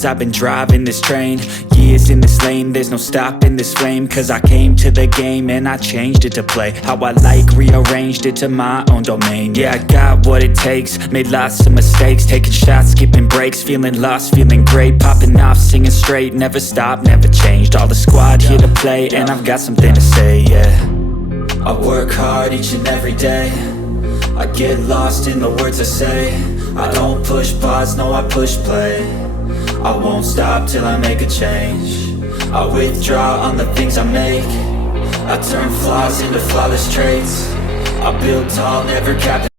years I've been driving this train, years in this lane, there's no stopping this flame. Cause I came to the game and I changed it to play how I like, rearranged it to my own domain. Yeah, I got what it takes, made lots of mistakes, taking shots, skipping breaks, feeling lost, feeling great, popping off, singing straight, never stopped, never changed. All the squad here to play and I've got something to say, yeah. I work hard each and every day, I get lost in the words I say. I don't push pause, no I push play. I won't stop till I make a change. I withdraw on the things I make. I turn flaws into flawless traits. I build tall, never cap